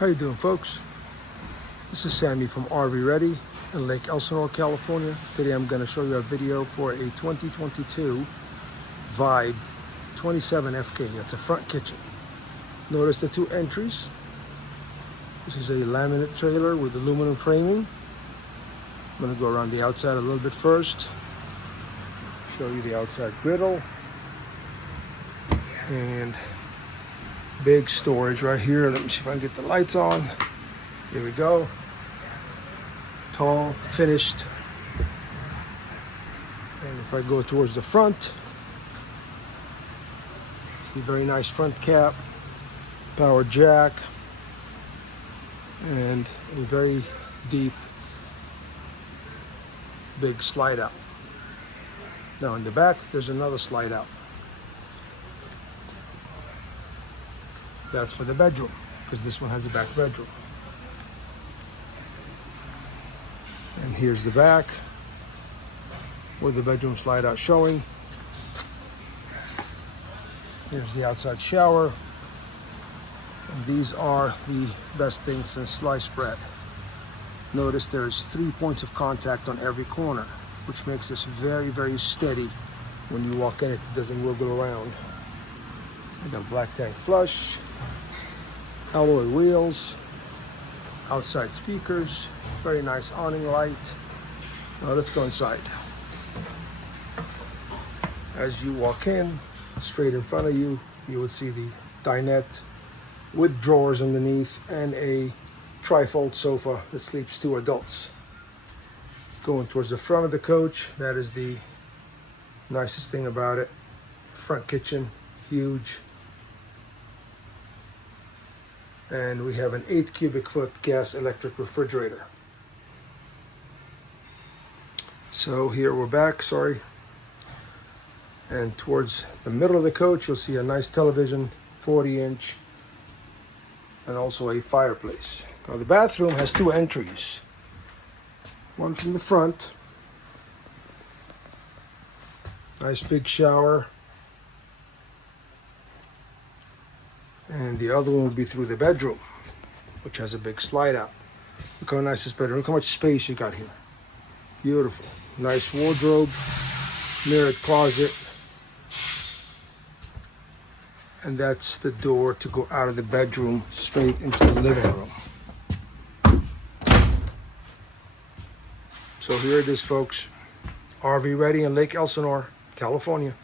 How you doing, folks? This is Sammy from RV Ready in Lake Elsinore, California. Today I'm going to show you a video for a 2022 Vibe 27 FK. That's a front kitchen. Notice the two entries. This is a laminate trailer with aluminum framing. I'm going to go around the outside a little bit first. Show you the outside griddle. And big storage right here. Let me see if I can get the lights on. Here we go. Tall, finished. And if I go towards the front, see, very nice front cap, power jack, and a very deep, big slide out. Now in the back, there's another slide out. That's for the bedroom, because this one has a back bedroom. And here's the back, with the bedroom slide out showing. Here's the outside shower. And these are the best things since sliced bread. Notice there's 3 points of contact on every corner, which makes this very, very steady. When you walk in, it doesn't wiggle around. I got black tank flush, alloy wheels, outside speakers, very nice awning light. Now let's go inside. As you walk in, straight in front of you, you would see the dinette with drawers underneath and a trifold sofa that sleeps 2 adults. Going towards the front of the coach, that is the nicest thing about it. Front kitchen, huge. And we have an 8 cubic foot gas electric refrigerator. So here we're back, sorry. And towards the middle of the coach, you'll see a nice television, 40-inch, and also a fireplace. Now the bathroom has 2 entries. One from the front. Nice big shower. And the other one will be through the bedroom, which has a big slide out. Look how nice this bedroom, look how much space you got here. Beautiful. Nice wardrobe, mirrored closet. And that's the door to go out of the bedroom straight into the living room. So here it is, folks. RV Ready in Lake Elsinore, California.